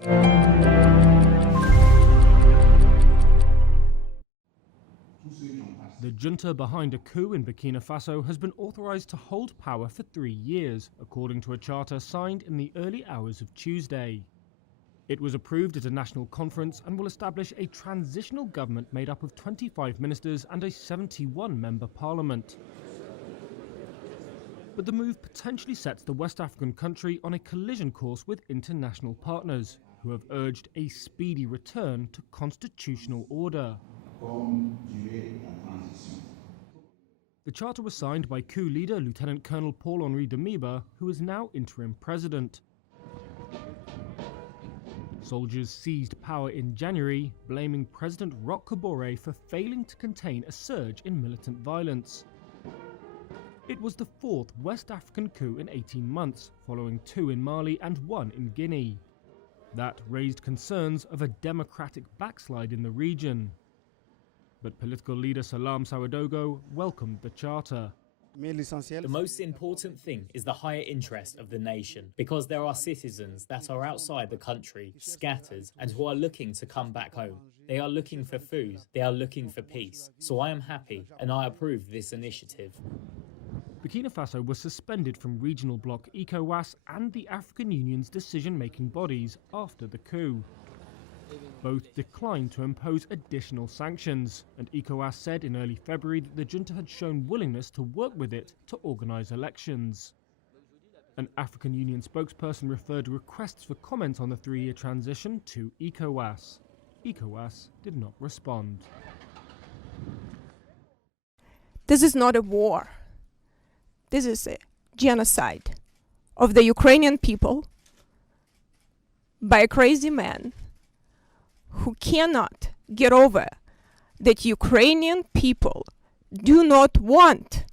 The junta behind a coup in Burkina Faso has been authorized to hold power for 3 years, according to a charter signed in the early hours of Tuesday. It was approved at a national conference and will establish a transitional government made up of 25 ministers and a 71-member parliament. But the move potentially sets the West African country on a collision course with international partners, who have urged a speedy return to constitutional order. The charter was signed by coup leader Lieutenant Colonel Paul-Henri Damiba, who is now interim president. Soldiers seized power in January, blaming President Roch Kabore for failing to contain a surge in militant violence. It was the fourth West African coup in 18 months, following 2 in Mali and 1 in Guinea. That raised concerns of a democratic backslide in the region. But political leader Salam Sawadogo welcomed the charter. The most important thing is the higher interest of the nation, because there are citizens that are outside the country, scattered, and who are looking to come back home. They are looking for food, they are looking for peace. So I am happy and I approve this initiative. Burkina Faso was suspended from regional bloc ECOWAS and the African Union's decision-making bodies after the coup. Both declined to impose additional sanctions, and ECOWAS said in early February that the junta had shown willingness to work with it to organize elections. An African Union spokesperson referred requests for comment on the 3-year transition to ECOWAS. ECOWAS did not respond. This is not a war. This is a genocide of the Ukrainian people by a crazy man who cannot get over that Ukrainian people do not want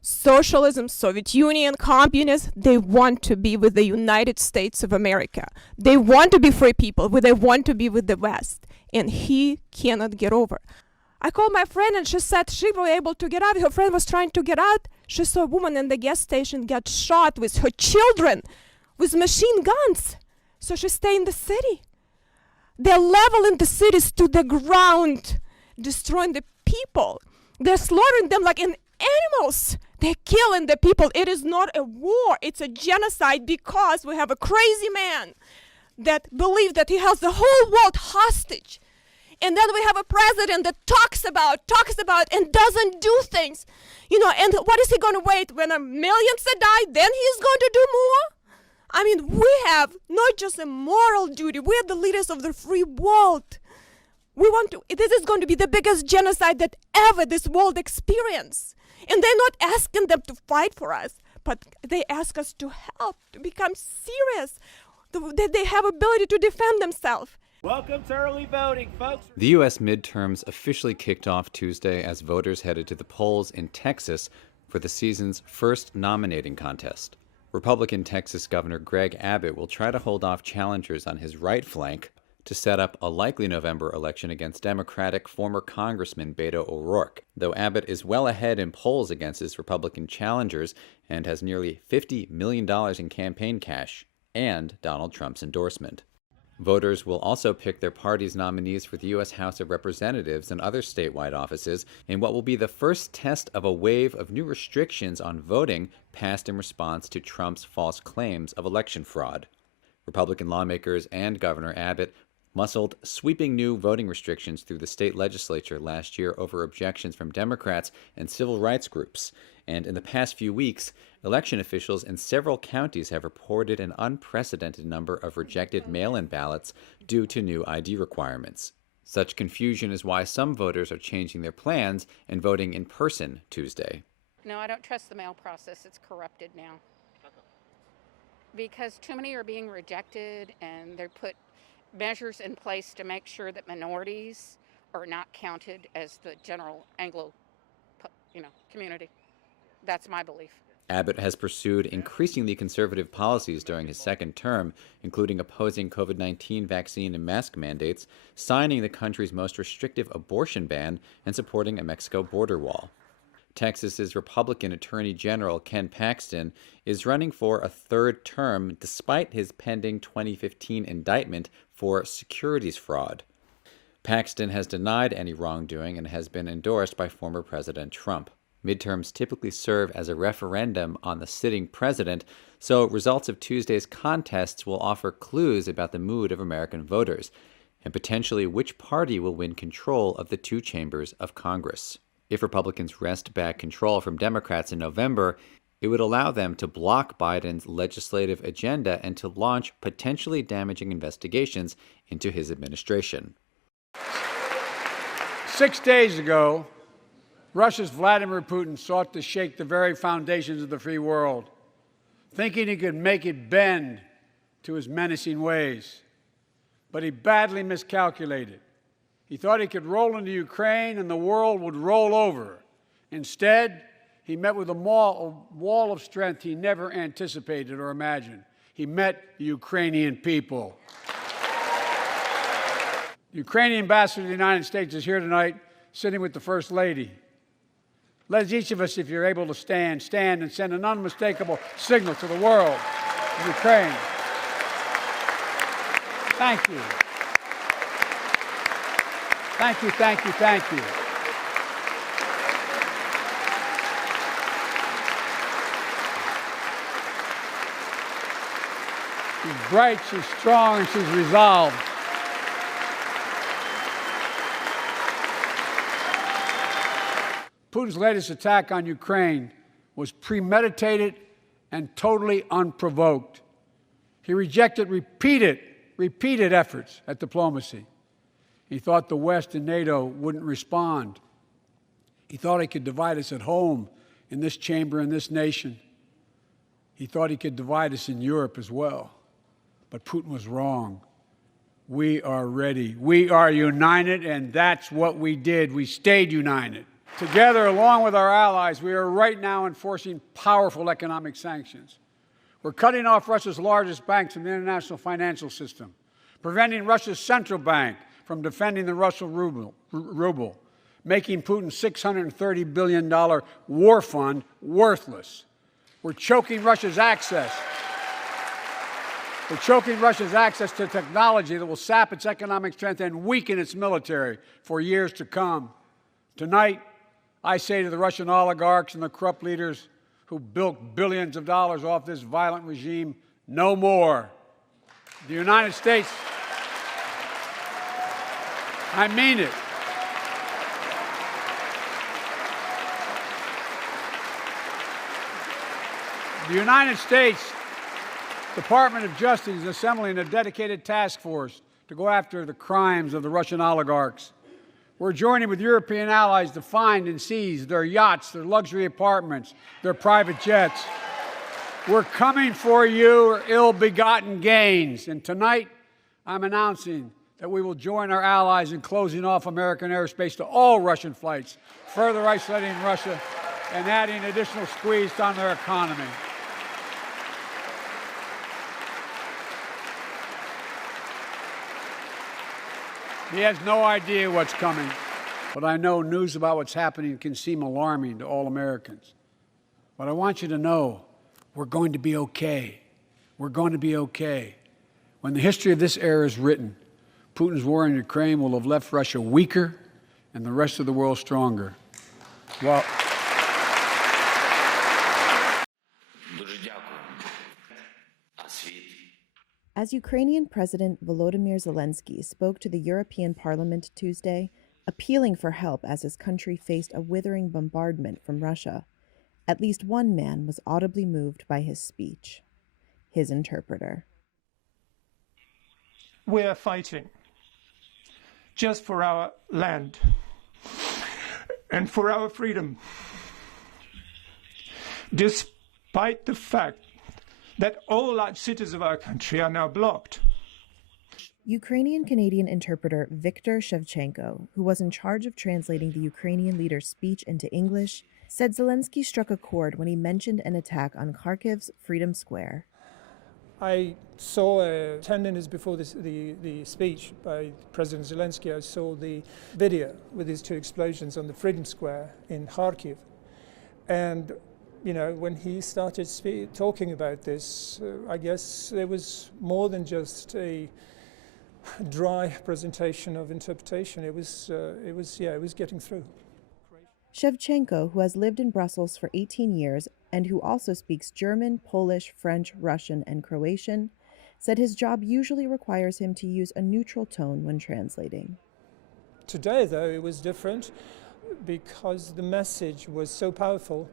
socialism, Soviet Union, communism. They want to be with the United States of America. They want to be free people, but they want to be with the West. And he cannot get over. I called my friend and she said she was able to get out. Her friend was trying to get out. She saw a woman in the gas station get shot with her children with machine guns. So she stayed in the city. They're leveling the cities to the ground, destroying the people. They're slaughtering them like in animals. They're killing the people. It is not a war. It's a genocide because we have a crazy man that believes that he has the whole world hostage. And then we have a president that talks about and doesn't do things. You know, and what is he going to wait when millions die? Then he's going to do more? I mean, we have not just a moral duty, we are the leaders of the free world. This is going to be the biggest genocide that ever this world experienced. And they're not asking them to fight for us, but they ask us to help, to become serious, that they have ability to defend themselves. Welcome to early voting, folks. The U.S. midterms officially kicked off Tuesday as voters headed to the polls in Texas for the season's first nominating contest. Republican Texas Governor Greg Abbott will try to hold off challengers on his right flank to set up a likely November election against Democratic former Congressman Beto O'Rourke, though Abbott is well ahead in polls against his Republican challengers and has nearly $50 million in campaign cash and Donald Trump's endorsement. Voters will also pick their party's nominees for the U.S. House of Representatives and other statewide offices in what will be the first test of a wave of new restrictions on voting passed in response to Trump's false claims of election fraud. Republican lawmakers and Governor Abbott muscled sweeping new voting restrictions through the state legislature last year over objections from Democrats and civil rights groups. And in the past few weeks, election officials in several counties have reported an unprecedented number of rejected mail-in ballots due to new ID requirements. Such confusion is why some voters are changing their plans and voting in person Tuesday. No, I don't trust the mail process. It's corrupted now. Because too many are being rejected, and they put measures in place to make sure that minorities are not counted as the general Anglo, community. That's my belief. Abbott has pursued increasingly conservative policies during his second term, including opposing COVID-19 vaccine and mask mandates, signing the country's most restrictive abortion ban, and supporting a Mexico border wall. Texas's Republican Attorney General Ken Paxton is running for a third term despite his pending 2015 indictment for securities fraud. Paxton has denied any wrongdoing and has been endorsed by former President Trump. Midterms typically serve as a referendum on the sitting president, so results of Tuesday's contests will offer clues about the mood of American voters and potentially which party will win control of the two chambers of Congress. If Republicans wrest back control from Democrats in November, it would allow them to block Biden's legislative agenda and to launch potentially damaging investigations into his administration. 6 days ago, Russia's Vladimir Putin sought to shake the very foundations of the free world, thinking he could make it bend to his menacing ways. But he badly miscalculated. He thought he could roll into Ukraine and the world would roll over. Instead, he met with a wall of strength he never anticipated or imagined. He met the Ukrainian people. The Ukrainian ambassador to the United States is here tonight, sitting with the First Lady. Let each of us, if you're able to stand and send an unmistakable signal to the world of Ukraine. Thank you. Thank you, thank you, thank you. She's bright, she's strong, and she's resolved. Putin's latest attack on Ukraine was premeditated and totally unprovoked. He rejected repeated efforts at diplomacy. He thought the West and NATO wouldn't respond. He thought he could divide us at home, in this chamber, in this nation. He thought he could divide us in Europe as well. But Putin was wrong. We are ready. We are united, and that's what we did. We stayed united. Together, along with our allies, we are right now enforcing powerful economic sanctions. We're cutting off Russia's largest banks from the international financial system, preventing Russia's central bank from defending the Russian ruble, making Putin's $630 billion war fund worthless. We're choking Russia's access. We're choking Russia's access to technology that will sap its economic strength and weaken its military for years to come. Tonight, I say to the Russian oligarchs and the corrupt leaders who bilked billions of dollars off this violent regime, no more. The United States, I mean it. The United States Department of Justice is assembling a dedicated task force to go after the crimes of the Russian oligarchs. We're joining with European allies to find and seize their yachts, their luxury apartments, their private jets. We're coming for your ill-begotten gains. And tonight, I'm announcing that we will join our allies in closing off American airspace to all Russian flights, further isolating Russia and adding additional squeeze on their economy. He has no idea what's coming, but I know news about what's happening can seem alarming to all Americans. But I want you to know we're going to be okay. We're going to be okay. When the history of this era is written, Putin's war in Ukraine will have left Russia weaker and the rest of the world stronger. Well, As Ukrainian President Volodymyr Zelenskiy spoke to the European Parliament Tuesday, appealing for help as his country faced a withering bombardment from Russia, at least one man was audibly moved by his speech. His interpreter. We are fighting just for our land and for our freedom, despite the fact that all large cities of our country are now blocked. Ukrainian-Canadian interpreter Viktor Shevchenko, who was in charge of translating the Ukrainian leader's speech into English, said Zelensky struck a chord when he mentioned an attack on Kharkiv's Freedom Square. I saw 10 minutes before the speech by President Zelensky, I saw the video with these two explosions on the Freedom Square in Kharkiv. And you know, when he started talking about this, I guess there was more than just a dry presentation of interpretation. It was getting through. Shevchenko, who has lived in Brussels for 18 years and who also speaks German, Polish, French, Russian, and Croatian, said his job usually requires him to use a neutral tone when translating. Today, though, it was different because the message was so powerful,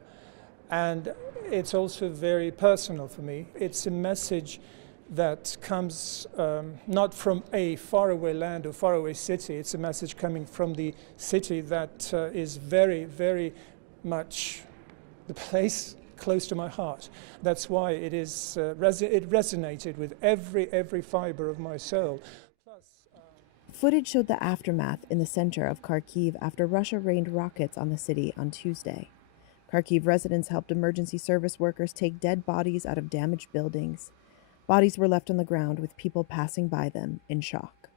and it's also very personal for me. It's a message that comes not from a faraway land or faraway city. It's a message coming from the city that is very, very much the place close to my heart. That's why it is it resonated with every fiber of my soul. Footage showed the aftermath in the center of Kharkiv after Russia rained rockets on the city on Tuesday. Kharkiv residents helped emergency service workers take dead bodies out of damaged buildings. Bodies were left on the ground with people passing by them in shock.